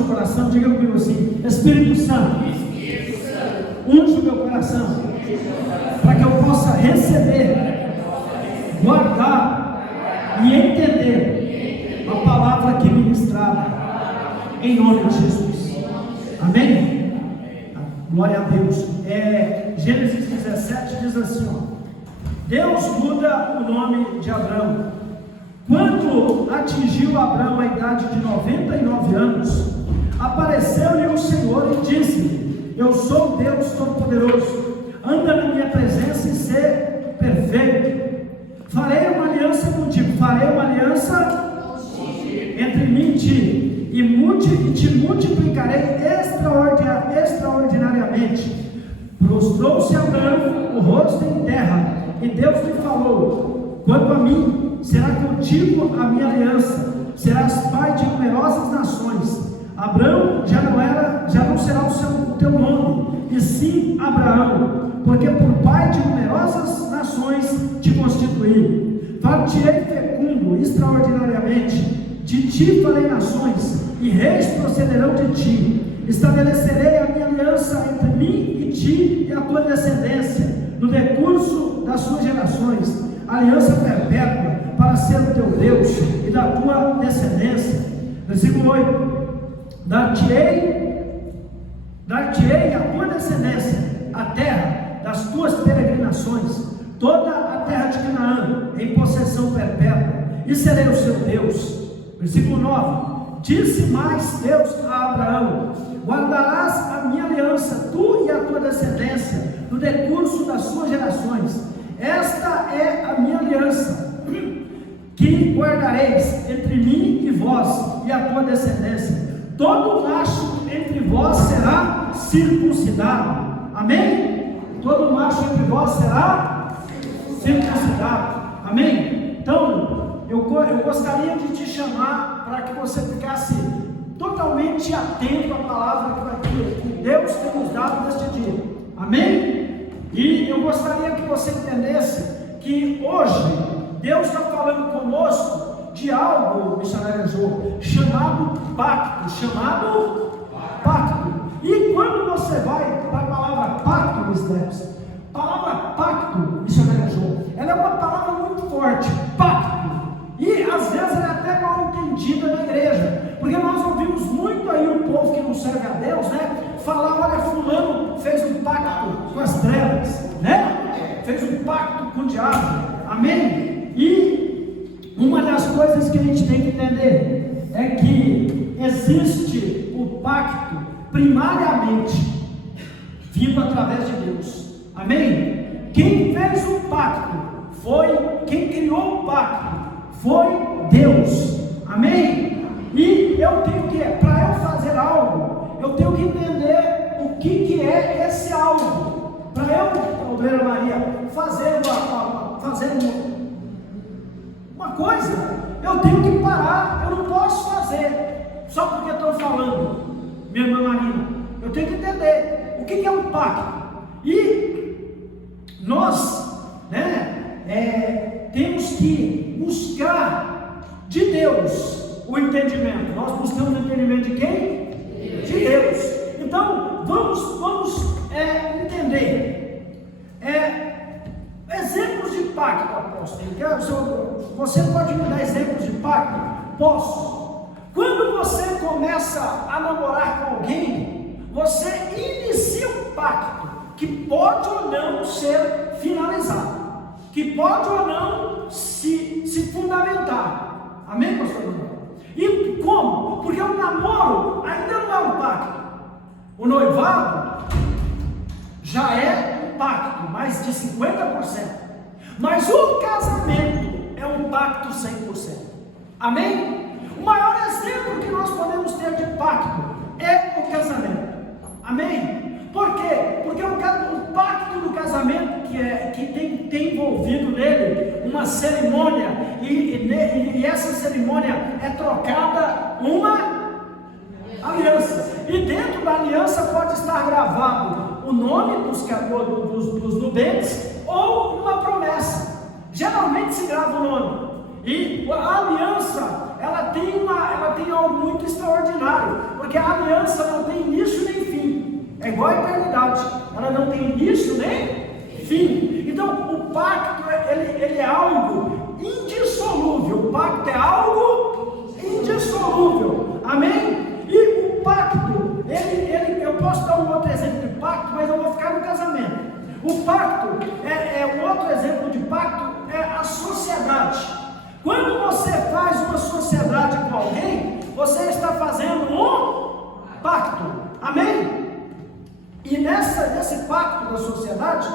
seu coração, diga comigo assim: Espírito Santo, unge o meu coração, para que eu possa receber, guardar e entender a palavra que ministrada, em nome de Jesus. Amém? Glória a Deus. Gênesis 17 diz assim, Deus muda o nome de Abrão. Quando atingiu Abrão a idade de 99 anos, apareceu-lhe o Senhor e disse: Eu sou Deus Todo-Poderoso, anda na minha presença e ser perfeito. Farei uma aliança contigo, farei uma aliança entre mim e ti, e te multiplicarei extraordinariamente. Prostrou-se Abrão o rosto em terra, e Deus lhe falou: Quanto a mim, será contigo a minha aliança, serás pai de numerosas nações. Abrão já não será o teu nome, e sim Abraão, porque por pai de numerosas nações te constituí. Far-te-ei fecundo extraordinariamente, de ti farei nações, e reis procederão de ti. Estabelecerei a minha aliança entre mim e ti e a tua descendência, no decurso das suas gerações, aliança perpétua, para ser o teu Deus e da tua descendência. Versículo 8: Dar-te-ei a tua descendência a terra das tuas peregrinações, toda a terra de Canaã, em possessão perpétua, e serei o seu Deus. Versículo 9: Disse mais Deus a Abraão: Guardarás a minha aliança, tu e a tua descendência, no decurso das suas gerações. Esta é a minha aliança que guardareis entre mim e vós e a tua descendência. Todo macho entre vós será circuncidado. Amém? Todo macho entre vós será circuncidado. Amém? Então, eu gostaria de te chamar para que você ficasse totalmente atento à palavra que Deus tem nos dado neste dia. Amém? E eu gostaria que você entendesse que hoje Deus está falando conosco de algo, missionário Jô, chamado pacto. E quando você vai para a palavra pacto, a palavra pacto, missionário Jô, ela é uma palavra muito forte, pacto. E às vezes ela é até mal entendida na igreja, porque nós ouvimos muito aí o povo que não serve a Deus, falar: olha, fulano fez um pacto com as trevas, fez um pacto com o diabo. Amém? E uma das coisas que a gente tem que entender é que existe o pacto primariamente vindo através de Deus. Amém? Quem fez o pacto quem criou o pacto foi Deus. Amém? E eu tenho que, para eu fazer algo, eu tenho que entender o que é esse algo. Para eu, obreira Maria, fazer uma coisa, eu tenho que parar. Eu não posso fazer só porque estou falando, minha irmã Marina. Eu tenho que entender o que é um pacto. E nós, temos que buscar de Deus o entendimento. Nós buscamos o entendimento de quem? De Deus. Então, vamos entender exemplos de pacto, apóstolo. Você pode me dar exemplos de pacto? Posso. Quando você começa a namorar com alguém, você inicia um pacto que pode ou não ser finalizado, que pode ou não se fundamentar. Amém, pastor? E como? Porque o namoro ainda não é um pacto. O noivado já é um pacto, mais de 50%. Mas o casamento é um pacto 100%. Amém? O maior exemplo que nós podemos ter de pacto é o casamento. Amém? Por quê? Porque o pacto do casamento que tem envolvido nele uma cerimônia, e essa cerimônia é trocada uma aliança, e dentro da aliança pode estar gravado o nome dos nubentes ou uma promessa. Geralmente se grava o nome, e a aliança ela tem algo muito extraordinário, porque Porque a aliança não tem início nem fim. É igual a eternidade. Ela não tem início nem fim. Então o pacto ele é algo indissolúvel. O pacto é algo indissolúvel. Amém? E o pacto, eu posso dar um outro exemplo de pacto, mas eu vou ficar no casamento. O pacto, um outro exemplo de pacto é a sociedade. Quando você faz uma sociedade com alguém, você está fazendo um pacto. Amém? E nesse pacto da sociedade,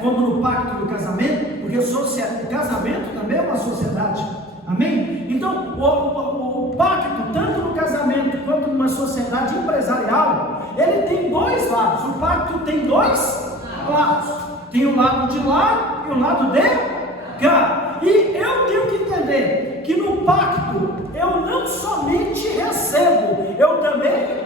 como no pacto do casamento, porque o casamento também é uma sociedade. Amém? Então, o pacto, tanto no casamento quanto numa sociedade empresarial, ele tem dois lados. O pacto tem dois lados. Tem o lado de lá e o lado de cá. E eu tenho que entender que no pacto eu não somente recebo, eu também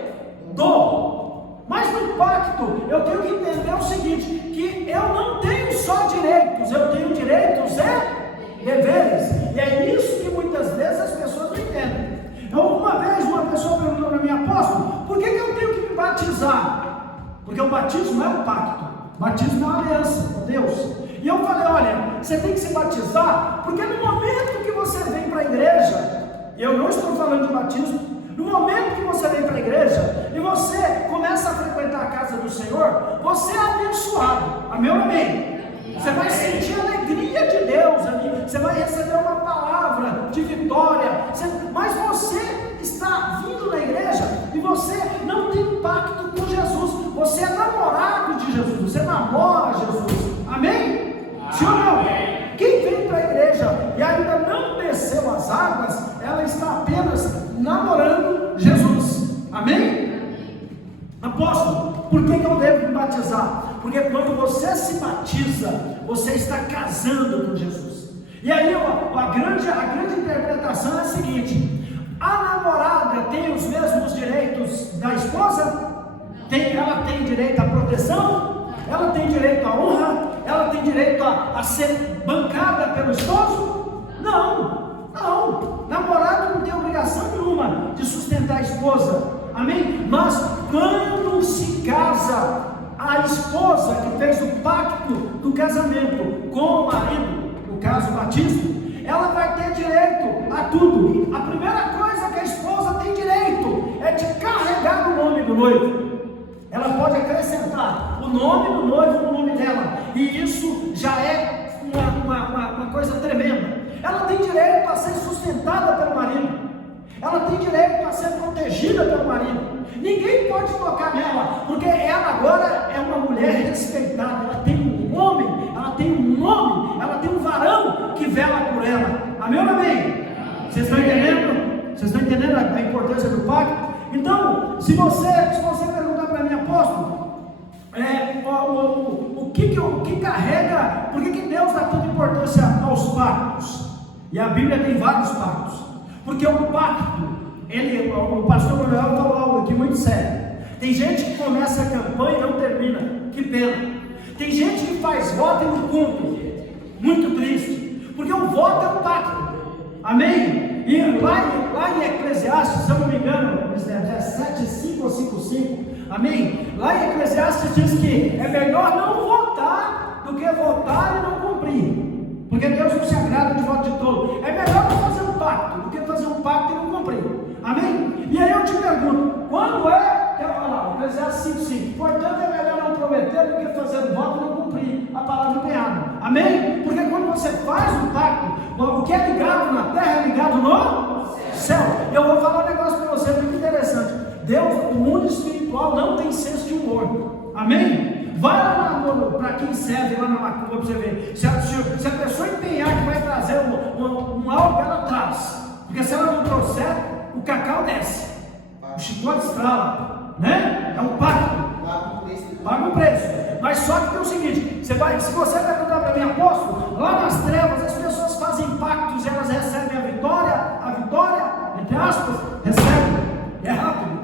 dou. Mas no pacto eu tenho que entender o seguinte, que eu não tenho só direitos, eu tenho direitos e deveres. E é isso que muitas vezes as pessoas não entendem. Então, uma vez uma pessoa perguntou para mim: apóstolo, por que eu tenho que me batizar? Porque o batismo é um pacto, o batismo é uma aliança com Deus. E eu falei: olha, você tem que se batizar, porque no momento que você vem para a igreja, eu não estou falando de batismo, no momento que você vem para a igreja e você começa a frequentar a casa do Senhor, você é abençoado. Amém ou amém? Você vai sentir a alegria de Deus ali, você vai receber uma palavra de vitória, mas você está vindo na igreja e você não tem pacto com Jesus, você é namorado de Jesus, você namora Jesus. Amém? Sim ou não? Quem vem para a igreja e ainda não desceu as águas, ela está apenas namorando Jesus. Amém? Apóstolo, por que eu devo me batizar? Porque quando você se batiza, você está casando com Jesus. E aí a grande interpretação é a seguinte: a namorada tem os mesmos direitos da esposa? Ela tem direito à proteção? Ela tem direito à honra? Ela tem direito a ser bancada pelo esposo? Não. Namorado não tem obrigação nenhuma de sustentar a esposa. Amém? Mas quando se casa, a esposa que fez o pacto do casamento com o marido, no caso o batismo, ela vai ter direito a tudo. A primeira coisa que a esposa tem direito é de carregar o nome do noivo. Ela pode acrescentar o nome do noivo no nome dela, e isso já é uma coisa tremenda. Ela tem direito a ser sustentada pelo marido, ela tem direito a ser protegida pelo marido. Ninguém pode tocar nela, porque ela agora é uma mulher respeitada. Ela tem um homem, ela tem um nome, ela tem um varão que vela por ela. Amém ou não amém? Vocês estão entendendo? Vocês estão entendendo a importância do pacto? Então, se você perguntar para mim: apóstolo, o que carrega, por que Deus dá tanta importância aos pactos? E a Bíblia tem vários pactos, porque o pacto, o pastor Manuel falou algo aqui muito sério. Tem gente que começa a campanha e não termina, que pena. Tem gente que faz voto e não cumpre, muito triste, porque o voto é um pacto. Amém? E lá em Eclesiastes, se eu não me engano, é 7:5 ou 5:5, amém? Lá em Eclesiastes diz que é melhor não votar do que votar e não cumprir, porque Deus não se agrada de voto de tolo. É melhor não fazer um pacto do que fazer um pacto e não cumprir. Amém? E aí eu te pergunto: quando olha lá, Eclesiastes 5:5, portanto é melhor não prometer do que fazer um voto e não cumprir a palavra empenhada. Amém? Porque quando você faz um pacto, o que é ligado na terra é ligado no céu. Eu vou falar um negócio para você muito interessante. Deus, o mundo espiritual não tem senso de humor. Amém? Vai lá para quem serve lá na macumba para você ver. Se a pessoa empenhar que vai trazer um algo, ela traz. Porque se ela não trouxer, o cacau desce, o chicote estrala, né? É um pacto. Paga um preço. Mas só que tem o seguinte: se você perguntar para mim: apóstolo, lá nas trevas as pessoas fazem pactos e elas recebem a vitória, entre aspas, recebem. É rápido,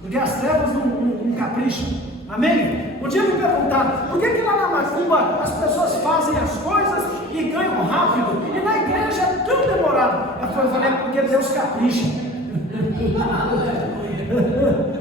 porque as trevas não capricham. Amém? Podia me perguntar: por que lá na macumba as pessoas fazem as coisas e ganham rápido, e na igreja é tão demorado? Eu falei: porque Deus capricha.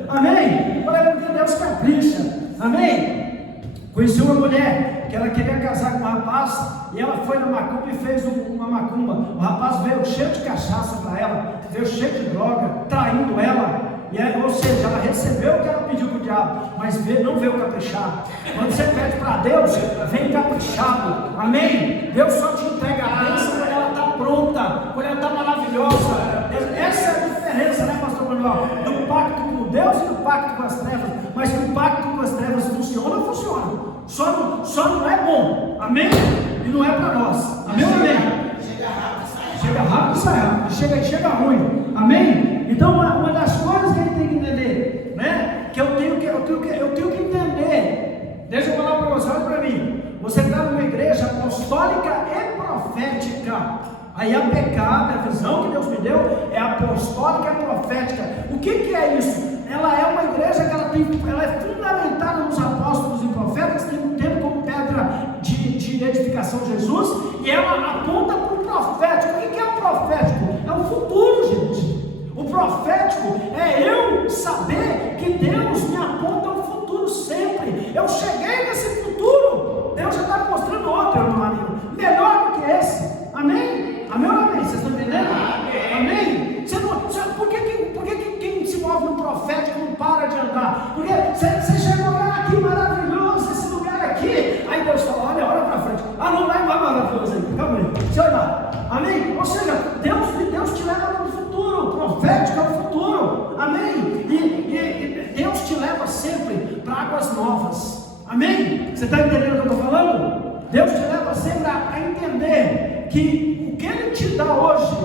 Amém? Olha, porque Deus capricha. Amém? Conheci uma mulher que ela queria casar com um rapaz e ela foi na macumba e fez uma macumba. O rapaz veio cheio de cachaça para ela, veio cheio de droga, traindo ela. Ou seja, ela recebeu o que ela pediu para o diabo, mas não veio caprichado. Quando você pede para Deus, vem caprichado. Amém? Deus só te entrega a bênção quando ela está pronta, quando ela está maravilhosa. Essa é a diferença, né, pastor Manuel? Do pacto com Deus e do pacto com as trevas. Mas que o pacto com as trevas funciona, funciona. Só não é bom. Amém? E não é para nós. Amém ou amém? Chega rápido e sai rápido. Chega ruim. Amém? Então uma das coisas que a gente tem que entender, né? Que eu tenho que entender. Deixa eu falar para você, olha para mim. Você está numa igreja apostólica e profética. Aí a pecado, a visão que Deus me deu é apostólica e profética. O que é isso? Ela é uma igreja que ela é fundamentada nos apóstolos e profetas, tendo como pedra de edificação Jesus, e ela aponta para o profético. O que é o profético? É o futuro, gente. O profético é eu saber que Deus me aponta ao futuro sempre. Eu cheguei nesse futuro, Deus já está mostrando outro, meu amigo, melhor do que esse. Amém? Amém ou amém? Vocês estão entendendo? Amém? Por que quem se move no profético não para de andar? Porque você chegou aqui, maravilhoso, esse lugar aqui. Aí Deus fala, olha para frente. Não é mais maravilhoso aí, calma aí, deixa eu olhar. Amém? Ou seja, Deus te leva para o futuro, o profético é o futuro. Amém? E Deus te leva sempre para águas novas. Amém? Você está entendendo o que eu estou falando? Deus te leva sempre a entender que o que Ele te dá hoje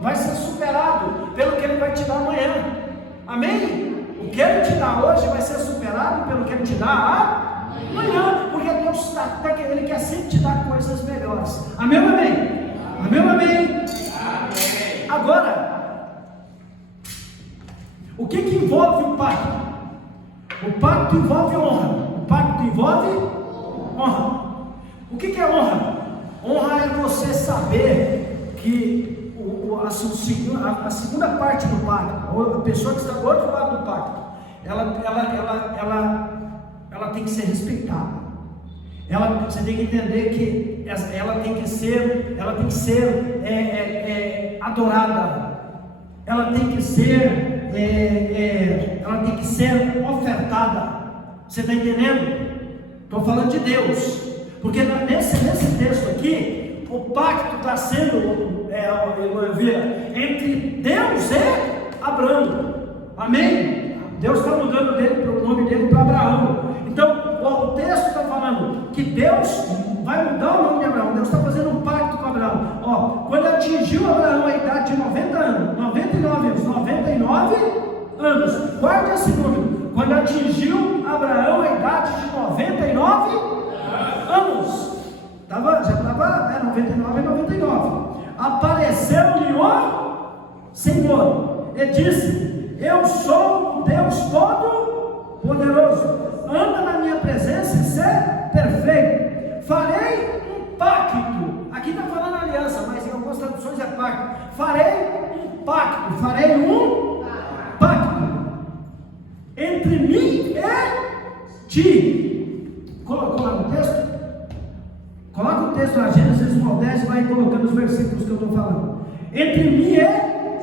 vai ser superado pelo que Ele vai te dar amanhã. Amém? O que Ele te dá hoje vai ser superado pelo que Ele te dá amanhã. Porque Deus Ele quer sempre te dar coisas melhores. Amém ou amém? Amém ou amém? Amém. Agora, o que envolve o pacto? O pacto envolve honra. O pacto envolve honra. O que é honra? Honra é você saber que a segunda parte do pacto, a pessoa que está do outro lado do pacto, ela tem que ser respeitada. Você tem que entender que ela tem que ser adorada. Ela tem que ser ofertada. Você está entendendo? Estou falando de Deus. Porque nesse texto aqui, o pacto está sendo, entre Deus e Abraão. Amém? Deus está mudando o nome dele para Abraão. Então, o texto está falando que Deus vai mudar o nome de Abraão. Deus está fazendo um pacto com Abraão. Quando atingiu Abraão a idade de 90 anos, 99 anos, guarde esse número. Quando atingiu Abraão a idade de 99 anos, já estava 99. Apareceu-lhe o Senhor e disse: eu sou o Deus Todo-Poderoso, anda na minha presença e ser perfeito. Farei um pacto. Aqui está falando aliança, mas em algumas traduções é pacto. Farei um pacto entre mim e ti. Colocou lá no texto? Coloca o texto na Gênesis 1:10 e vai colocando os versículos que eu estou falando. Entre mim e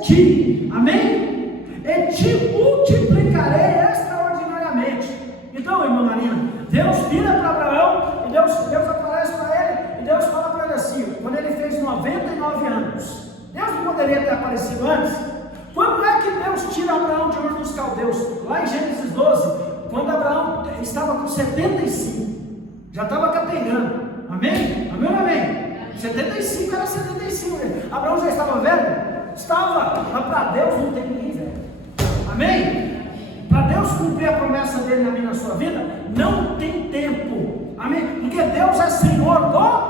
ti. Amém? E te multiplicarei extraordinariamente. Então, irmã Marina, Deus vira para Abraão e Deus aparece para ele e Deus fala para ele assim, quando ele fez 99 anos. Deus não poderia ter aparecido antes? Quando é que Deus tira Abraão de Ur dos Caldeus? Lá em Gênesis 12, quando Abraão estava com 75, já estava capengando. Amém? Amém ou não amém? 75 era 75. Abraão já estava velho? Estava. Mas para Deus não tem ninguém velho. Amém? Para Deus cumprir a promessa dele na minha na sua vida, não tem tempo. Amém? Porque Deus é Senhor do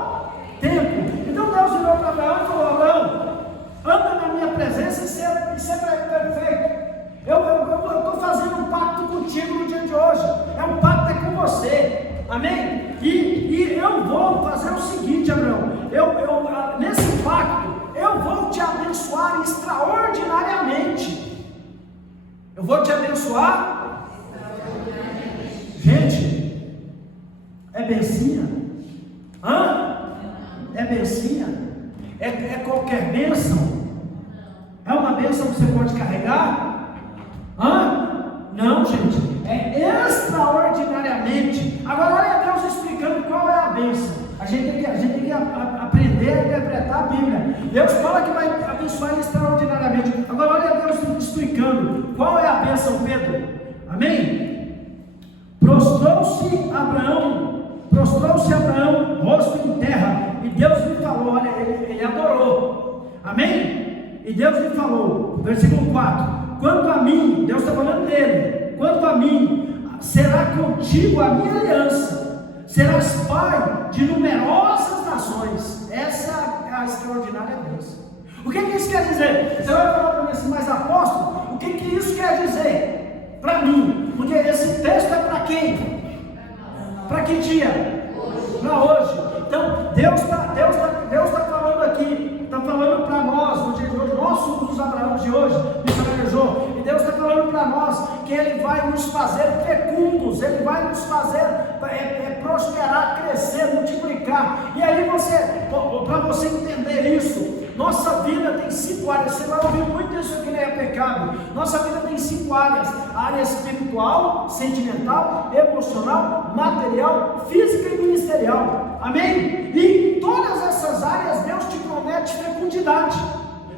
tempo. Então Deus virou para Abraão e falou: Abraão, anda na minha presença e ser perfeito. Eu estou fazendo um pacto contigo no dia de hoje. É um pacto com você. Amém? E eu vou fazer o seguinte, Abraão. Nesse pacto, eu vou te abençoar extraordinariamente. Eu vou te abençoar. Gente, é bencinha? É bencinha? É qualquer bênção? É uma bênção que você pode carregar? Não, gente. É extraordinariamente. Agora olha Deus explicando qual é a bênção. A gente tem que aprender a interpretar a Bíblia. Deus fala que vai abençoar ele extraordinariamente. Agora olha Deus explicando qual é a bênção, Pedro. Amém? Prostrou-se Abraão, rosto em terra, e Deus lhe falou, olha, ele adorou. Amém? E Deus lhe falou, versículo 4: quanto a mim, Deus está falando dele, quanto a mim, será contigo a minha aliança, serás pai de numerosas nações. Essa é a extraordinária bênção. O que isso quer dizer? Você vai falar para mim assim, mas apóstolo, o que isso quer dizer para mim? Porque esse texto é para quem? Para que dia? Para hoje. Então Deus está falando aqui, está falando para nós no dia de hoje. Nós somos os Abraãos de hoje, missionário, e Deus está falando para nós que Ele vai nos fazer fecundos, Ele vai nos fazer prosperar, crescer, multiplicar. E aí para você entender isso, nossa vida tem 5 áreas. Você vai ouvir muito isso aqui, nem é pecado. Nossa vida tem 5 áreas: a área espiritual, sentimental, emocional, material, física e ministerial. Amém? E em todas essas áreas Deus te promete fecundidade,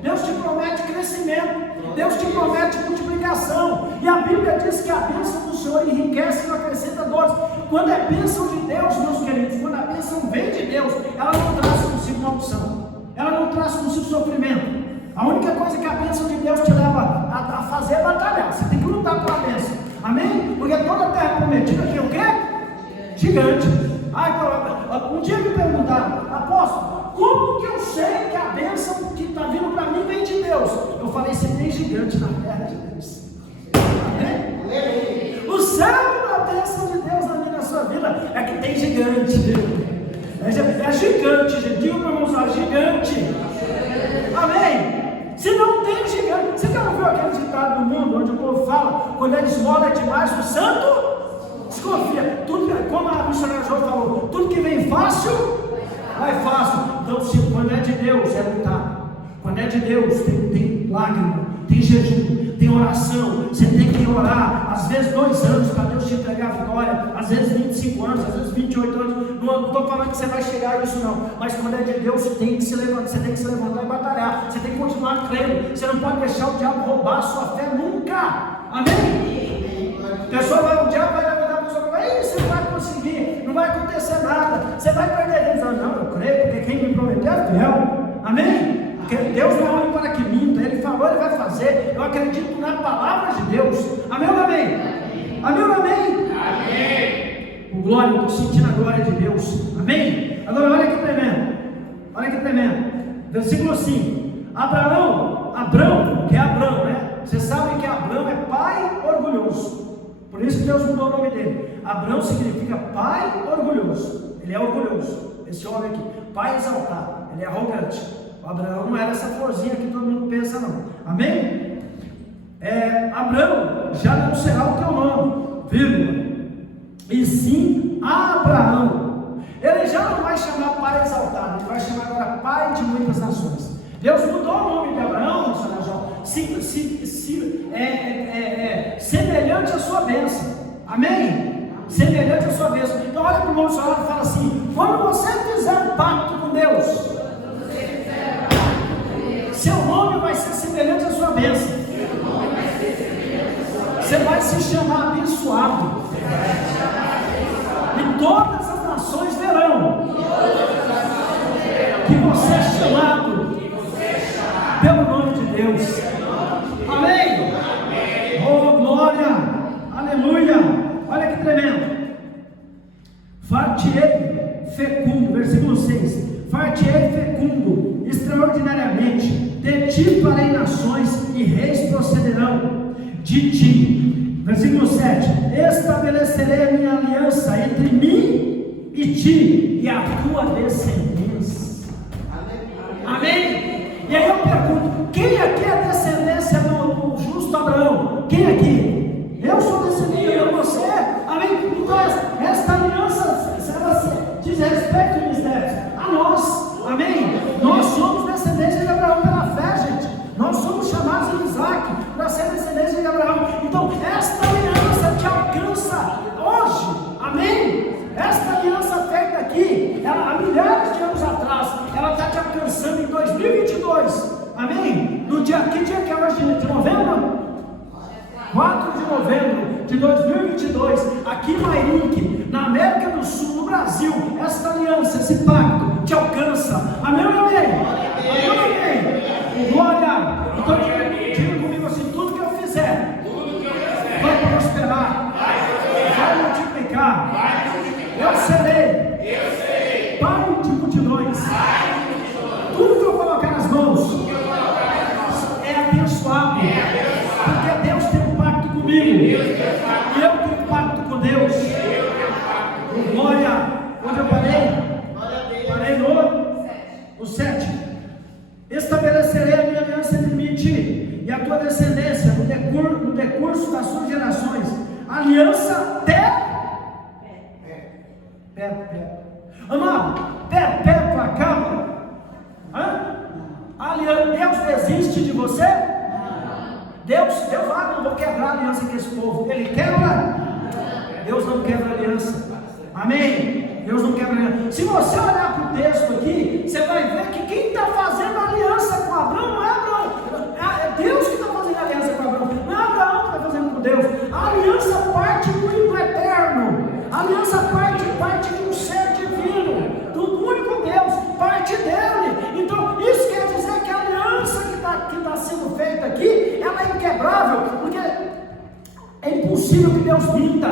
Deus te promete crescimento, Deus te promete multiplicação. E a Bíblia diz que a bênção do Senhor enriquece e não acrescenta dores. Quando é bênção de Deus, meus queridos, quando a bênção vem de Deus, ela não traz consigo maldição, ela não traz consigo sofrimento. A única coisa que a bênção de Deus te leva a fazer é batalhar. Você tem que lutar pela bênção. Amém? Porque toda a terra prometida aqui é o quê? Gigante. Um dia me perguntaram, apóstolo, como que eu sei que a bênção que está vindo para mim vem de Deus? Eu falei, você tem gigante na terra de Deus. Amém? O céu da bênção de Deus na sua vida é que tem gigante. É gigante, gente. Diga para o irmão, gigante. Amém? Se não tem gigante, você já ouviu aquele ditado do mundo onde o povo fala, quando a esmola é demais, o santo desconfia. Tudo, como a missionária João falou, tudo que vem fácil, vai fácil. Então, quando é de Deus, é lutar. Quando é de Deus, tem lágrima, tem jejum, tem oração. Você tem que orar, às vezes 2 anos para Deus te entregar a vitória, às vezes 25 anos, às vezes 28 anos. Não estou falando que você vai chegar a isso não, mas quando é de Deus, você tem que se levantar e batalhar. Você tem que continuar crendo. Você não pode deixar o diabo roubar a sua fé nunca. Amém? A pessoa o diabo vai levantar a pessoa e vai, você não vai conseguir, não vai acontecer nada, você vai perder. Ele fala, não, eu creio, porque quem me prometeu é fiel. Amém? Porque Deus não é homem para que minta. Ele falou, Ele vai fazer. Eu acredito na palavra de Deus. Amém ou amém? Amém ou amém? Amém. Glória, eu estou sentindo a glória de Deus. Amém? Agora olha que tremendo. Olha que tremendo. Versículo 5. Abrão, que é Abrão, né? Vocês sabem que Abrão é pai orgulhoso. Por isso que Deus mudou o nome dele. Abrão significa pai orgulhoso. Ele é orgulhoso. Esse homem aqui, pai exaltado. Ele é arrogante. O Abraão não era essa florzinha que todo mundo pensa não. Amém? Abrão já não será o teu nome, vírgula, e sim Abraão. Ele já não vai chamar pai exaltado, ele vai chamar agora pai de muitas nações. Deus mudou o nome de Abraão, semelhante à sua bênção. Amém? Semelhante à sua bênção. Então olha para o irmão do seu lado e fala assim: quando você fizer um pacto com Deus, seu nome vai ser semelhante à sua bênção. Você vai se chamar abençoado. E todas as nações verão que você é chamado pelo nome de Deus. Amém? Oh, glória! Aleluia! Olha que tremendo. Fartiei fecundo, versículo 6. Fartiei fecundo, extraordinariamente, de ti farei nações e reis procederão de ti. Versículo 7. Estabelecerei a minha aliança entre mim e ti e a tua descendência. Amém? E aí eu pergunto, quem aqui é a descendência do justo Abraão? Quem aqui? de Isaac, para ser descendência de Abraão. Então, esta aliança te alcança hoje, amém? Esta aliança feita aqui, ela, há milhares de anos atrás, ela está te alcançando em 2022, amém? No dia, que dia que é hoje? De novembro? 4 de novembro de 2022, aqui em Mairink, na América do Sul, no Brasil, esta aliança, esse pacto te alcança, amém ou amém? Amém ou amém? Glória! Então diga comigo assim: tudo que eu fizer vai prosperar, vai multiplicar, eu serei pai de multidões, tudo que eu colocar nas mãos é abençoado, porque Deus tem um pacto comigo, e eu tenho um pacto com Deus. Glória! Onde eu parei? Parei no 7. Estabelecerei a minha aliança entre mim e ti, e a tua descendência, no decurso das suas gerações, aliança perpétua. Amado, perpétua acaba. Deus desiste de você? Deus, não vou quebrar a aliança com esse povo. Ele quebra? Deus não quebra aliança. Amém? Deus não quebra aliança. Se você olhar para o texto aqui, você vai ver que quem está fazendo aliança com Abraão não é Abraão. É Deus que está fazendo aliança com Abraão. Não é Abraão que está fazendo com Deus. A aliança parte do eterno. A aliança parte de um ser divino, do único Deus, parte dele. Então, isso quer dizer que a aliança que está sendo feita aqui, ela é inquebrável, porque é impossível que Deus minta.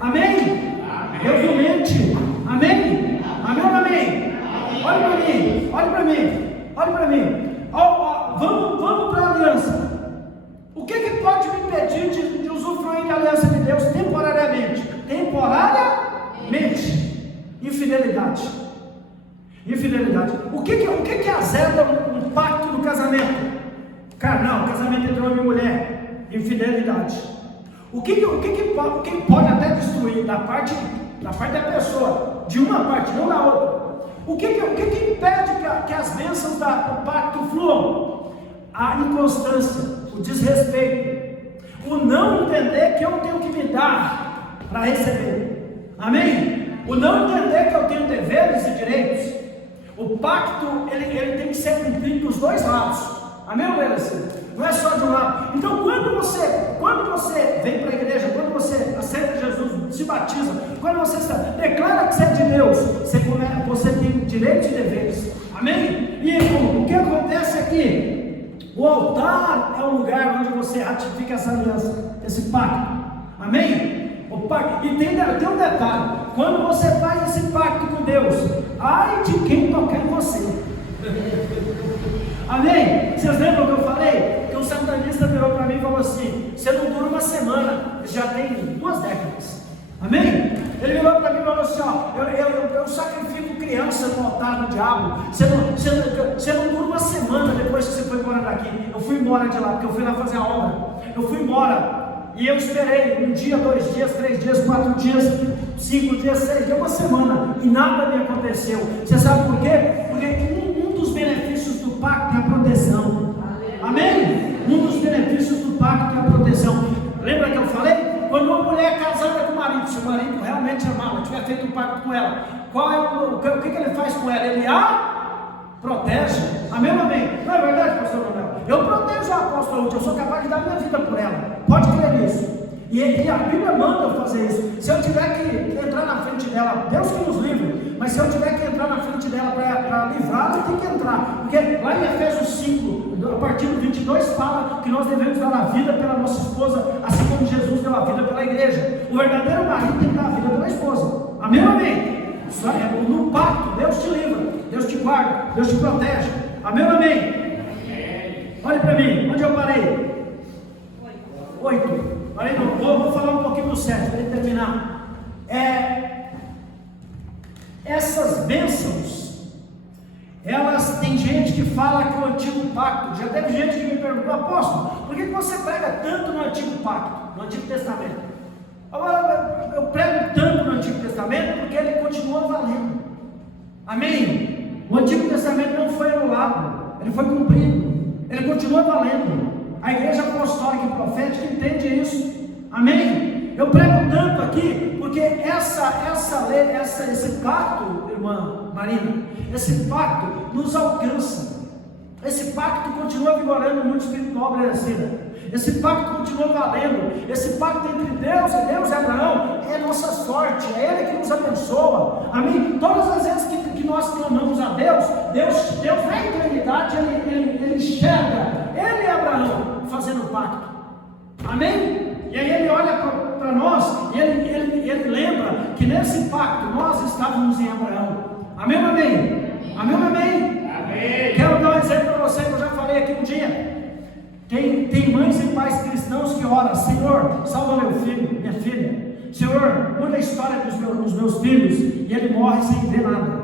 Amém? Deus não mente. Amém? Amém ou amém? Olha para mim. Vamos para a aliança. O que pode me impedir de usufruir da aliança de Deus temporariamente? Infidelidade. O que azeda um pacto do casamento? Carnal, casamento entre homem e mulher. Infidelidade. O que pode até destruir da parte da pessoa, de uma parte, não da outra? O que impede que as bênçãos do pacto fluam? A inconstância, o desrespeito, o não entender que eu tenho que me dar para receber. Amém? O não entender que eu tenho deveres e direitos. O pacto, ele tem que ser cumprido dos dois lados. Amém ou não? Não é só de um lado. Então, quando você vem para a igreja, quando você aceita Jesus, se batiza, quando você declara que você é de Deus, você tem direitos e deveres. Amém? E o que acontece aqui? O altar é o lugar onde você ratifica essa aliança, esse pacto. Amém? O pacto. E tem um detalhe: quando você faz esse pacto com Deus, ai de quem tocar em você. Amém? Vocês lembram que eu falei? Que um satanista virou para mim e falou assim: você não dura uma semana, já tem 2 décadas. Amém? Ele virou para mim e falou assim: ó, eu sacrifico criança no altar do diabo. Você não dura uma semana depois que você foi embora daqui. Eu fui embora de lá, porque eu fui lá fazer a obra. Eu fui embora. E eu esperei 1 dia, 2 dias, 3 dias, 4 dias, 5 dias, 6 dias, uma semana, e nada me aconteceu. Você sabe por quê? Porque um dos benefícios do pacto é a proteção. Amém? Um dos benefícios do pacto é a proteção. Lembra que eu falei? Quando uma mulher é casada com o marido, se o marido realmente amá-la, tiver feito um pacto com ela, o que ele faz com ela? Ele a protege. Amém ou amém? Não é verdade, pastor Manuel? Eu protejo a apóstola Ruth, eu sou capaz de dar minha vida por ela. Pode crer nisso. E a Bíblia manda eu fazer isso. Se eu tiver que entrar na frente dela, Deus que nos livre, mas se eu tiver que entrar na frente dela para livrá-la, eu tenho que entrar. Porque lá em Efésios 5, a partir do 22, fala que nós devemos dar a vida pela nossa esposa, assim como Jesus deu a vida pela igreja. O verdadeiro marido tem que dar a vida pela esposa. Amém ou amém? No pacto, Deus te livra, Deus te guarda, Deus te protege. Amém ou amém? Olhe para mim, onde eu parei? 8. Parei não, vou falar um pouquinho do 7 para terminar. Essas bênçãos, elas, tem gente que fala que o antigo pacto, já teve gente que me perguntou: apóstolo, por que você prega tanto no antigo pacto, no Antigo Testamento? Eu prego tanto no Antigo Testamento porque ele continua valendo. Amém? O Antigo Testamento não foi anulado, ele foi cumprido, ele continua valendo. A igreja apostólica e profética entende isso. Amém? Eu prego tanto aqui porque esse pacto, irmã Marina, esse pacto nos alcança. Esse pacto continua vigorando no mundo espiritual, Brasília. Esse pacto continua valendo. Esse pacto entre Deus e Abraão é nossa sorte, é Ele que nos abençoa. Amém? Todas as vezes que nós clamamos a Deus na eternidade, Ele enxerga Ele e Abraão fazendo pacto. Amém? E aí Ele olha para nós e ele lembra que nesse pacto nós estávamos em Abraão. Amém ou amém? Amém ou amém? Amém. Quero dar um exemplo para você que eu já falei aqui um dia. Tem mães e pais cristãos que oram: Senhor, salva meu filho, minha filha. Senhor, muda a história dos meus filhos. E ele morre sem ver nada,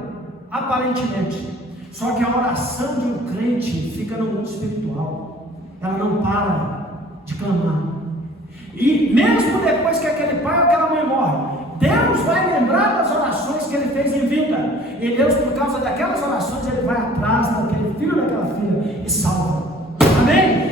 aparentemente. Só que a oração de um crente fica no mundo espiritual. Ela não para de clamar. E mesmo depois que aquele pai ou aquela mãe morre, Deus vai lembrar das orações que ele fez em vida. E Deus, por causa daquelas orações, ele vai atrás daquele filho ou daquela filha e salva. Amém?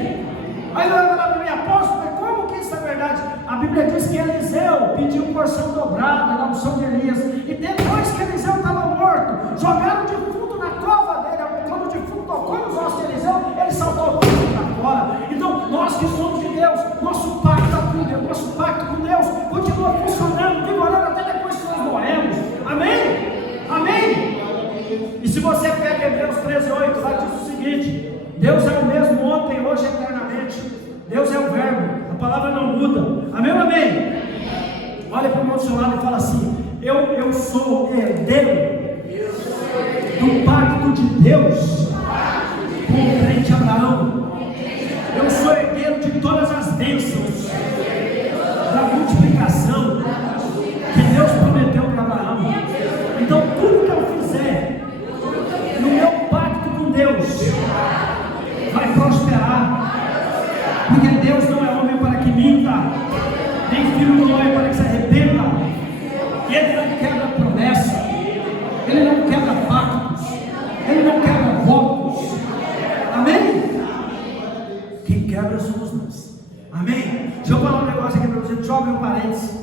Aí eu vou falar para mim: apóstolo, mas como que isso é verdade? A Bíblia diz que Eliseu pediu porção dobrada na unção de Elias. E depois que Eliseu estava morto, jogaram o defunto na cova dele. Quando o defunto tocou nos ossos de Eliseu, ele saltou tudo para fora. Então, nós que somos de Deus, nosso pacto com Deus continua funcionando, vigorando até depois que nós morremos. Amém? Amém? E se você pega Hebreus 13:8, lá diz o seguinte: Deus é o mesmo ontem, hoje e eternamente. Deus é o verbo, a palavra não muda. Amém ou amém? Olha para o meu seu lado e fala assim: eu sou herdeiro do pacto de Deus com o crente Abraão. Eu sou herdeiro de todas as bênçãos da multiplicação que Deus prometeu para Abraão. Então tudo que eu fizer no meu pacto com Deus vai prosperar, porque Deus não é homem para que minta, nem filho do homem para que se arrependa. Ele não quebra promessa, Ele não quebra pactos, Ele não quebra votos. Amém? Quem quebra somos nós. Amém? Deixa eu falar um negócio aqui para você. Deixa eu abrir um parênteses.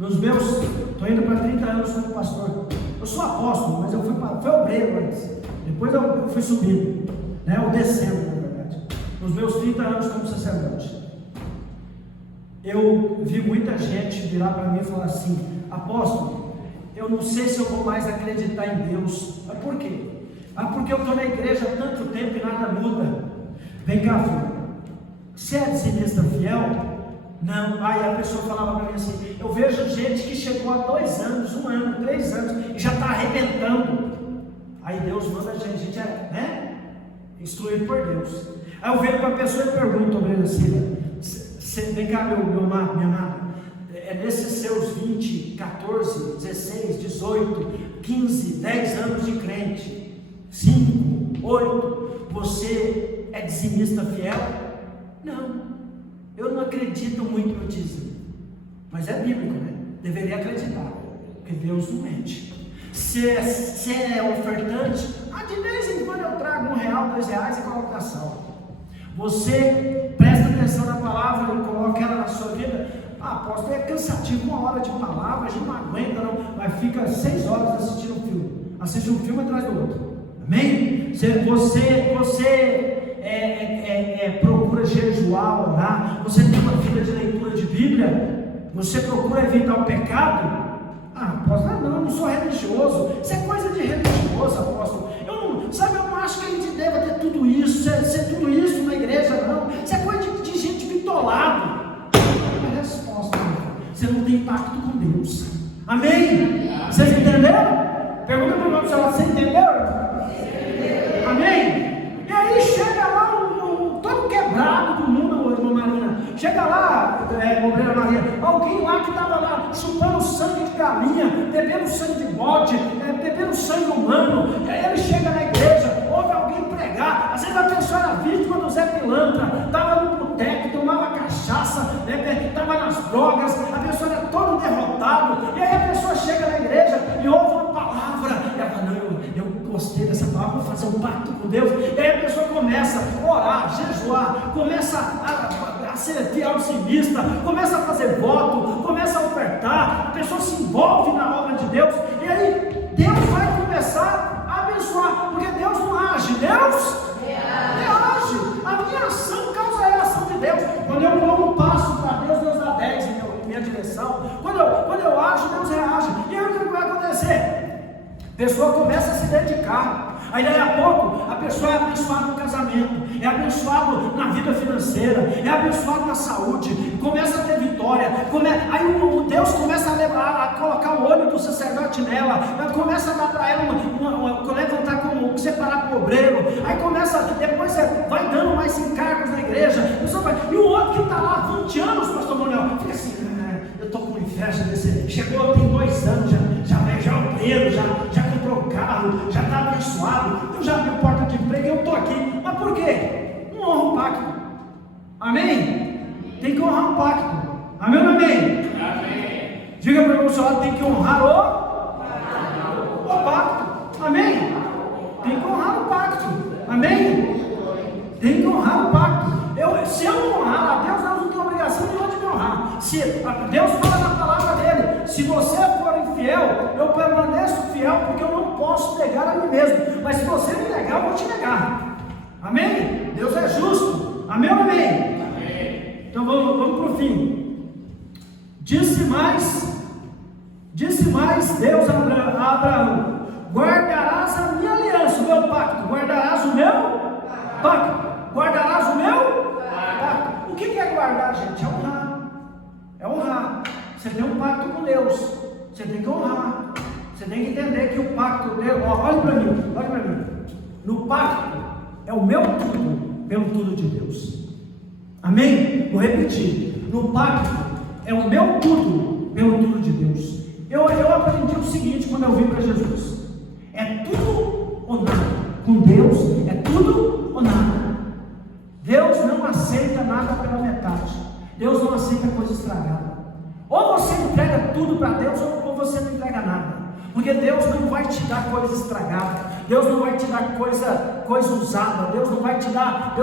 Estou indo para 30 anos como pastor. Eu sou apóstolo, mas eu fui obreiro antes. Depois eu fui subindo, ou descendo, na verdade. Nos meus 30 anos como sacerdote, eu vi muita gente virar para mim e falar assim: apóstolo, eu não sei se eu vou mais acreditar em Deus. Mas por quê? Porque eu estou na igreja há tanto tempo e nada muda. Vem cá, filho, você é dizimista fiel? Não. Aí a pessoa falava para mim assim: eu vejo gente que chegou há 2 anos, 1 ano, 3 anos e já está arrebentando. Aí Deus manda a gente é instruído por Deus. Aí eu venho para a pessoa e pergunto: vem cá, meu amado, minha amada, nesses seus 20, 14, 16, 18, 15, 10 anos de crente, 5, 8, você é dizimista fiel? Não, eu não acredito muito no dízimo, mas é bíblico, né? Deveria acreditar, porque Deus não mente. Se é ofertante, de vez em quando eu trago R$1, R$2 e coloco na sala. Você presta atenção na palavra e coloca ela na sua vida. Apóstolo, é cansativo, 1 hora de palavra, a gente não aguenta não, mas fica 6 horas assistindo um filme. Assiste um filme atrás do outro. Amém? Você procura jejuar, orar, você tem uma vida de leitura de Bíblia, você procura evitar o pecado. Apóstolo, eu não sou religioso. Isso é coisa de religioso, apóstolo. Eu não acho que a gente deva ter tudo isso, ser tudo isso na igreja, não. Isso é coisa de gente bitolado. A resposta: você não tem pacto com Deus. Amém? Vocês entenderam? Pergunta para o irmão: você entendeu? Amém? E aí chega lá todo quebrado do mundo, irmã Marina. Chega lá, obreira Maria, alguém lá que estava lá chupando sangue de galinha, bebendo sangue de bode, bebendo sangue humano. E aí ele chega na igreja, ouve alguém pregar. Às vezes a pessoa era vítima do Zé Pilantra, estava no boteco, tomava cachaça, estava nas drogas, a pessoa era todo derrotado. E aí a pessoa chega na igreja e ouve uma palavra, e ela fala: não, eu gostei dessa palavra, vou fazer um pacto com Deus. E aí a pessoa começa a orar, jejuar, começa a ser fiel dizimista, começa a fazer voto, começa a ofertar, a pessoa se envolve na obra de Deus, e aí Deus vai começar a abençoar, porque Deus não age, Deus reage. A minha ação causa a ação de Deus. Quando eu dou um passo para Deus, Deus dá 10 em minha direção. Quando eu ajo, Deus reage. E aí o que vai acontecer? A pessoa começa a se dedicar. Aí daí a pouco a pessoa é abençoada no casamento, é abençoado na vida financeira, é abençoado na saúde, começa a ter vitória, aí o Deus começa a colocar o olho do sacerdote nela, começa a dar para ela levantar como separar para o obreiro, aí começa, depois vai dando mais encargos na igreja, e o outro que está lá 20 anos, pastor Manuel, fica assim, eu estou com inveja desse, chegou tem 2 anos, já é obreiro, já comprou carro, já está abençoado, eu já abri porta de emprego, eu estou aqui, mas por quê? Não honra o pacto, amém? Tem que honrar o pacto, amém ou não amém? Amém. Diga para o seu lado, tem que honrar o pacto, amém? Tem que honrar o pacto, amém? Tem que honrar o pacto. Se eu não honrar a Deus, Deus não tem obrigação nenhuma de me honrar. Se Deus fala na palavra dele, se você for infiel, eu permaneço fiel, porque eu não posso negar a mim mesmo. Mas se você me negar, eu vou te negar. Amém? Deus é justo. Amém ou amém? Amém. Então vamos para o fim. Disse mais Deus a Abraão: guardarás a minha aliança, o meu pacto. Guardarás o meu pacto. Guardarás o meu pacto. O que é guardar, gente? É honrar. É honrar. Você tem um pacto com Deus, você tem que honrar. Você tem que entender que o pacto dele, olha para mim. No pacto é o meu tudo pelo tudo de Deus. Amém? Vou repetir. No pacto é o meu tudo pelo tudo de Deus. Eu aprendi o seguinte quando eu vim para Jesus: é tudo ou nada. Com Deus é tudo ou nada. Deus não aceita nada pela metade. Deus não aceita coisa estragada. Ou você entrega tudo para Deus, ou você não entrega nada. Porque Deus não vai te dar coisa estragada. Deus não vai te dar coisa usada. Deus não vai te dar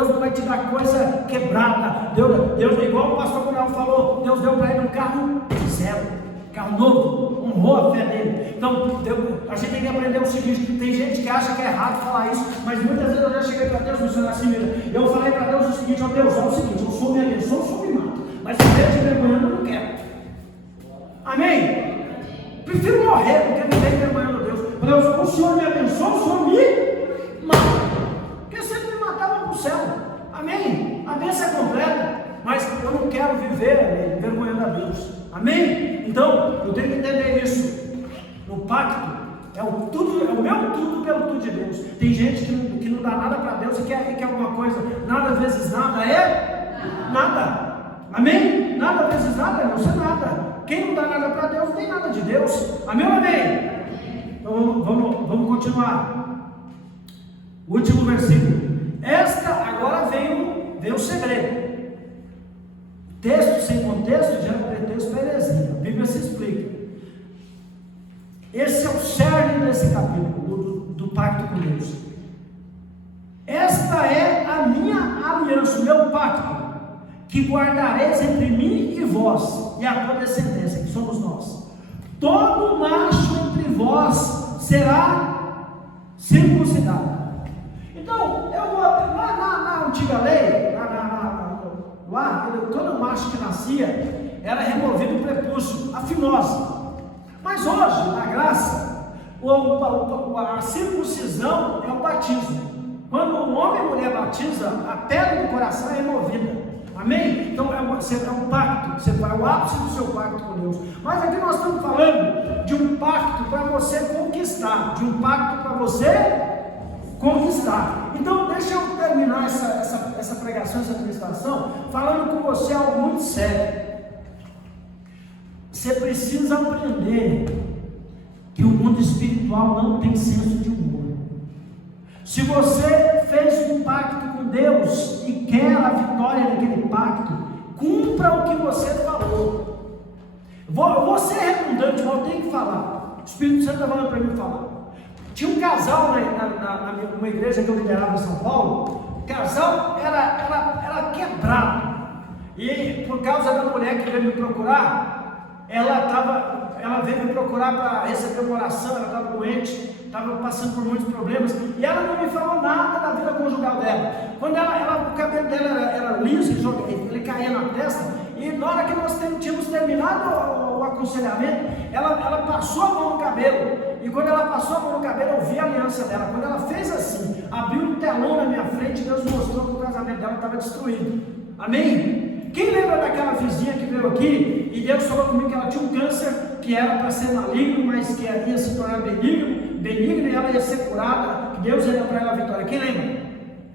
coisa quebrada. Deus, igual o pastor Manuel falou, Deus deu para ele um carro zero, carro novo, honrou a fé dele. Então, a gente tem que aprender o seguinte: tem gente que acha que é errado falar isso, mas muitas vezes eu já cheguei para Deus, missionário assim, eu falei para Deus o seguinte: ó Deus, é o seguinte, eu sou me abençoa, eu sou me mato, mas se Deus te vergonhando, eu não quero. Amém? Prefiro morrer do que viver vergonhando Deus. O Senhor me abençoa, o Senhor me mata, porque se ele me matar, eu vou para o céu. Amém? A bênção é completa, mas eu não quero viver vergonhando a Deus. Amém? Então, eu tenho que entender isso. No pacto, é o meu tudo pelo tudo de Deus. Tem gente que não dá nada para Deus e quer alguma coisa. Nada vezes nada é nada. Amém? Nada vezes nada é não ser nada. Quem não dá nada para Deus, não tem nada de Deus. Amém ou amém? Então vamos continuar. Último versículo. Agora vem o segredo. Texto sem contexto gera pretexto para heresia. A Bíblia se explica. Esse é o cerne desse capítulo do pacto com Deus. Esta é a minha aliança, o meu pacto, que guardareis entre mim e vós e a tua descendência, que somos nós. Todo macho entre vós será circuncidado. Então, eu vou lá na antiga lei, lá, todo macho que nascia era removido o prepúcio, a fimose. Mas hoje, na graça, a circuncisão é o batismo. Quando um homem e mulher batiza, a pedra do coração é removida. Amém? Então é um pacto, você vai o ápice do seu pacto com Deus. Mas aqui nós estamos falando de um pacto para você conquistar, de um pacto para você conquistar. Então deixa eu terminar essa pregação, essa administração, falando com você algo muito sério. Você precisa aprender que o mundo espiritual não tem senso de humor. Se você fez um pacto com Deus e quer a vitória naquele pacto, cumpra o que você falou. Vou ser redundante, mas eu tenho que falar. O Espírito Santo está falando para mim falar. Tinha um casal numa igreja que eu liderava em São Paulo, casal era quebrado. E por causa da mulher que veio me procurar, ela veio me procurar para receber uma oração, ela estava doente, estava passando por muitos problemas, e ela não me falou nada da vida conjugal dela. Quando o cabelo dela era liso, ele caía na testa, e na hora que nós tínhamos terminado o aconselhamento, ela passou a mão no cabelo, e quando ela passou a mão no cabelo, eu vi a aliança dela. Quando ela fez assim, abriu um telão na minha frente, Deus mostrou que o casamento dela estava destruído. Amém? Quem lembra daquela vizinha que veio aqui e Deus falou comigo que ela tinha um câncer que era para ser maligno, mas que ia se tornar benigno, e ela ia ser curada, que Deus ia dar para ela a vitória? Quem lembra?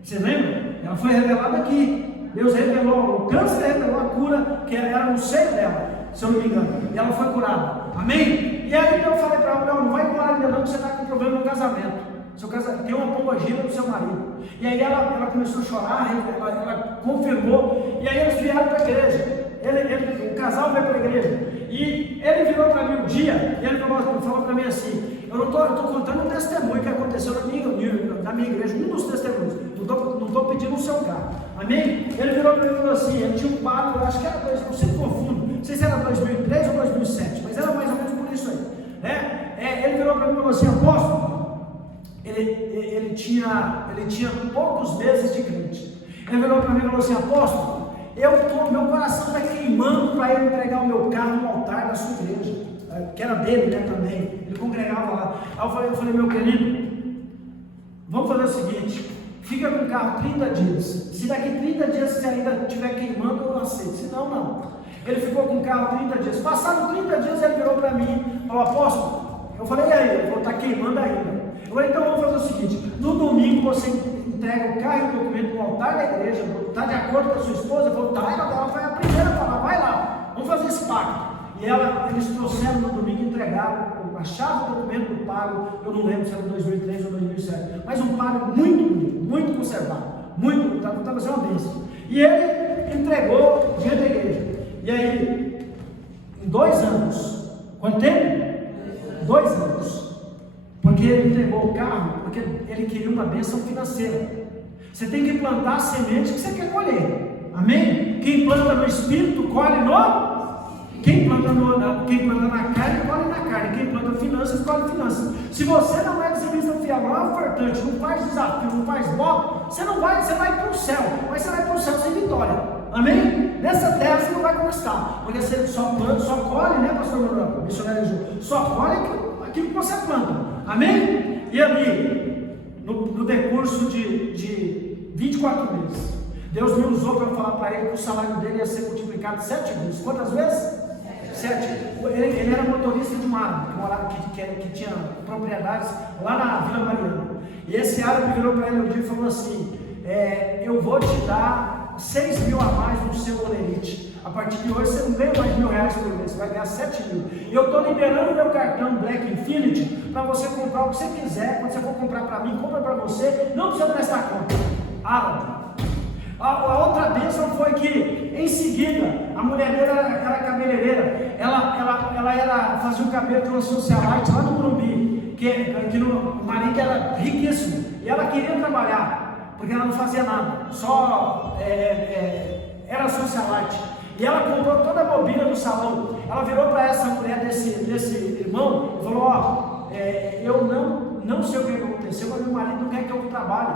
Vocês lembram? Ela foi revelada aqui. Deus revelou o câncer, revelou a cura que era no seio dela, se eu não me engano, e ela foi curada. Amém? E aí então eu falei para ela: não vai embora ainda não, que você está com problema no casamento. Seu casamento tem uma pombagira do seu marido. E aí ela começou a chorar, ela confirmou, e aí eles vieram para a igreja. O casal veio para a igreja, e ele virou para mim um dia, e ele falou para mim assim: eu estou contando um testemunho que aconteceu na minha igreja, um dos testemunhos, não estou pedindo o seu carro, amém? Ele virou para mim e falou assim: ele tinha um padre, eu acho que era, não sei, confundo, não sei se era 2003 ou 2007, mas era mais ou menos por isso aí, né? Ele virou para mim e falou assim: apóstolo, ele tinha poucos meses de crente. Ele virou para mim e falou assim: apóstolo, meu coração está queimando para eu entregar o meu carro no altar da sua igreja, que era dele, né, também, ele congregava lá. Aí eu falei: meu querido, vamos fazer o seguinte, fica com o carro 30 dias, se daqui 30 dias você ainda estiver queimando, eu não aceito, senão não. Ele ficou com o carro 30 dias, passados 30 dias ele virou para mim e falou: apóstolo, eu falei: e aí? Ele falou: está queimando ainda. Eu falei: então vamos fazer o seguinte, no domingo você entrega o carro e o documento no altar da igreja, está de acordo com a sua esposa? Eu falei: tá. Ela foi a primeira a falar: vai lá, vamos fazer esse pacto. E eles trouxeram no domingo e entregaram a chave do documento do pago, eu não lembro se era 2003 ou 2007, mas um pago muito bonito, muito conservado, muito, estava sendo uma bênção. E ele entregou diante da igreja. E aí, em 2 anos, quanto tempo? 2 anos. Porque ele entregou o carro, porque ele queria uma bênção financeira. Você tem que plantar a semente que você quer colher. Amém? Quem planta no espírito, colhe no... Quem planta na carne, colhe na carne. Quem planta finanças, colhe finanças. Se você não é dizimista fiel, não é ofertante, não faz desafio, não faz voto, você vai para o céu. Mas você vai para o céu sem vitória. Amém? Nessa terra você não vai conquistar. Porque você só planta, só colhe, né, pastor Manuel? Missionário Ju? Só colhe aquilo que você planta. Amém? E ali, no decurso de 24 meses, Deus me usou para falar para ele que o salário dele ia ser multiplicado 7 vezes. Quantas vezes? 7. Ele era motorista de um árabe que tinha propriedades lá na Vila Mariana. E esse árabe virou para ele um dia e falou assim: eu vou te dar 6 mil a mais no seu olerite. A partir de hoje você não ganha mais R$1.000 por mês, você vai ganhar 7 mil. E eu estou liberando meu cartão Black Infinity para você comprar o que você quiser. Quando você for comprar para mim, compra para você, não precisa prestar conta. Árabe. A outra bênção foi que, em seguida, a mulher dele era cabeleireira. Ela fazia o cabelo de uma socialite lá no Morumbi, que o marido era riquíssimo. E ela queria trabalhar, porque ela não fazia nada, só era socialite. E ela comprou toda a mobília do salão. Ela virou para essa mulher desse irmão e falou: eu não sei o que aconteceu, mas meu marido não quer que eu trabalhe.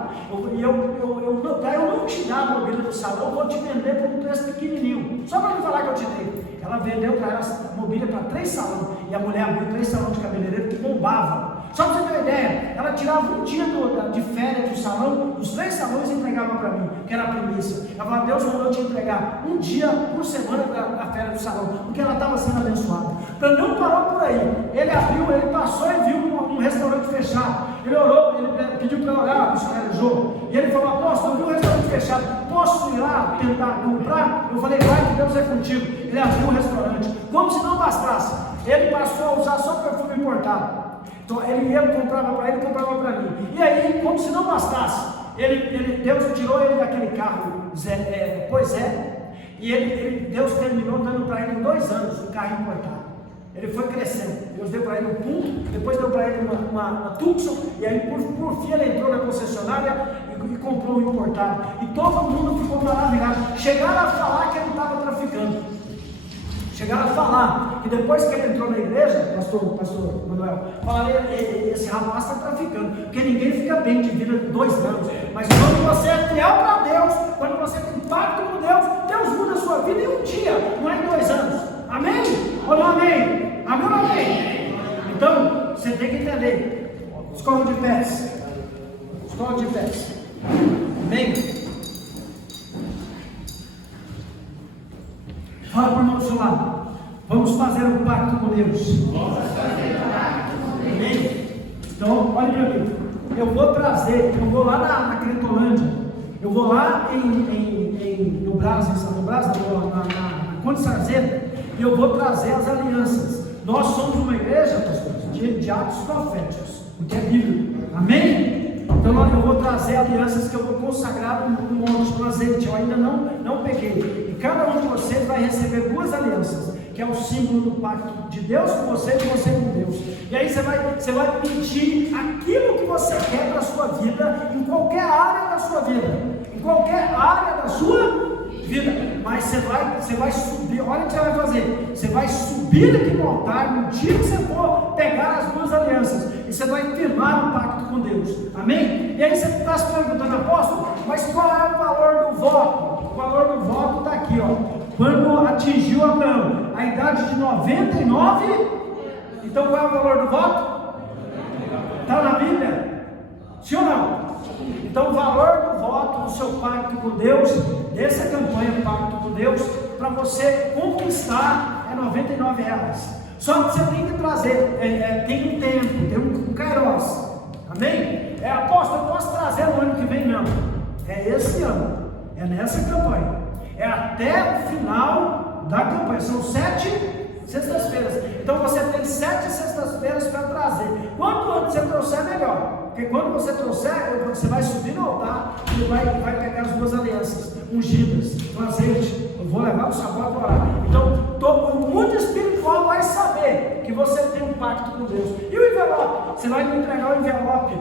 Eu não te dar a mobília do salão, eu vou te vender por um preço pequenininho, só para me falar que eu te dei. Ela vendeu para ela a mobília para 3 salões, e a mulher abriu 3 salões de cabeleireiro que bombavam. Só para você ter uma ideia, ela tirava um dia de férias do salão, os 3 salões e entregava para mim, que era a primícia. Ela falava: Deus mandou te entregar um dia por semana da férias do salão, porque ela estava sendo abençoada. Então não parou por aí. Ele abriu, ele passou e viu um restaurante fechado. Ele orou, ele pediu para orar, o missionário Jô. E ele falou: apóstolo, eu vi um restaurante fechado, posso ir lá tentar comprar? Eu falei: vai, que Deus é contigo. Ele abriu um restaurante, como se não bastasse. Ele passou a usar só perfume importado. Então ele comprava para ele, comprava para mim. E aí, como se não bastasse, Deus tirou ele daquele carro, e Deus terminou dando para ele em 2 anos um carro importado. Ele foi crescendo. Deus deu para ele um Pum, depois deu para ele uma Tucson, e aí por fim ele entrou na concessionária e comprou um importado. E todo mundo ficou maravilhado. Chegaram a falar que ele estava traficando. Chegaram a falar que depois que ele entrou na igreja, pastor Manuel, falaram, esse rapaz está traficando, porque ninguém fica bem de vida 2 anos. Mas quando você é fiel para Deus, quando você tem pacto com Deus, Deus muda a sua vida em um dia, não é em 2 anos. Amém? Ou não amém? Amém ou não amém? Então, você tem que entender. Escola de pés. Escola de pés. Amém? Fala para o irmão do seu lado. Vamos fazer um pacto com Deus. Amém? Então, olha para mim. Eu vou lá na Cretolândia. Eu vou lá no Brás, na Conde Sarzedo, e eu vou trazer as alianças. Nós somos uma igreja, pastor, de atos proféticos, porque é bíblico. Amém? Então eu vou trazer alianças que eu vou consagrar no monte, no azeite. Eu ainda não peguei. E cada um de vocês vai receber 2 alianças, que é o símbolo do pacto de Deus com você e você com Deus. E aí você vai pedir aquilo que você quer para a sua vida, em qualquer área da sua vida. Em qualquer área da sua vida. Mas você vai subir, olha o que você vai fazer. Você vai subir aqui no altar no dia que você for pegar as 2 alianças. E você vai firmar um pacto com Deus. Amém? E aí você está se perguntando, apóstolo, mas qual é o valor do voto? O valor do voto está aqui, ó. Quando atingiu Abraão a idade de 99, então qual é o valor do voto? Está na Bíblia? Sim ou não? Então o valor do voto, do seu pacto com Deus, dessa campanha Pacto com Deus, para você conquistar é R$99. Só que você tem que trazer, tem um tempo, tem um kairos. Amém? Apóstolo, eu posso trazer no ano que vem? Não. É esse ano. É nessa campanha. É até o final da campanha. São 7 sextas-feiras. Então você tem 7 sextas-feiras para trazer. Quanto antes você trouxer, melhor. Porque quando você trouxer, você vai subir no altar e vai pegar as 2 alianças ungidas, com azeite. Eu vou levar o sabor para orar. Então, o mundo espiritual vai saber que você tem um pacto com Deus. E o envelope? Você vai me entregar o envelope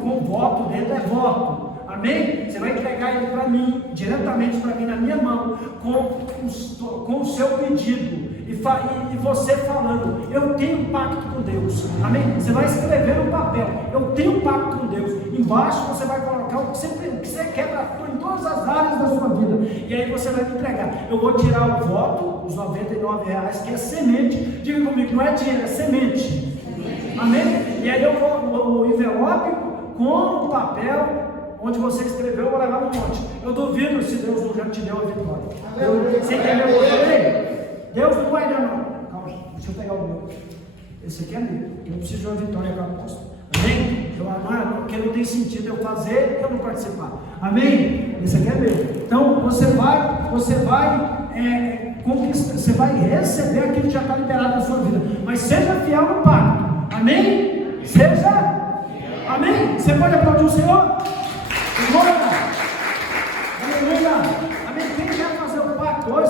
com voto dentro, é voto. Amém? Você vai entregar ele para mim, diretamente para mim, na minha mão, com o seu pedido. E você falando, eu tenho um pacto com Deus. Amém? Você vai escrever no papel, eu tenho um pacto com Deus. Embaixo você vai colocar o que você quer em todas as áreas da sua vida. E aí você vai me entregar. Eu vou tirar o voto, os R$99, que é semente. Diga comigo, não é dinheiro, é semente. Amém? E aí eu vou o envelope com o papel onde você escreveu, eu vou levar no monte. Eu duvido se Deus não já te deu a vitória. Você entendeu o que eu falei? Deus não vai dar, não. Calma, deixa eu pegar o meu. Esse aqui é meu. Eu preciso de uma vitória com a apóstolo. Amém? Porque não tem sentido eu fazer e eu não participar. Amém? Esse aqui é meu. Então você vai conquistar, você vai receber aquilo que já está liberado na sua vida. Mas seja fiel no pacto. Amém? Seja. Amém? Você pode aplaudir o Senhor? Glória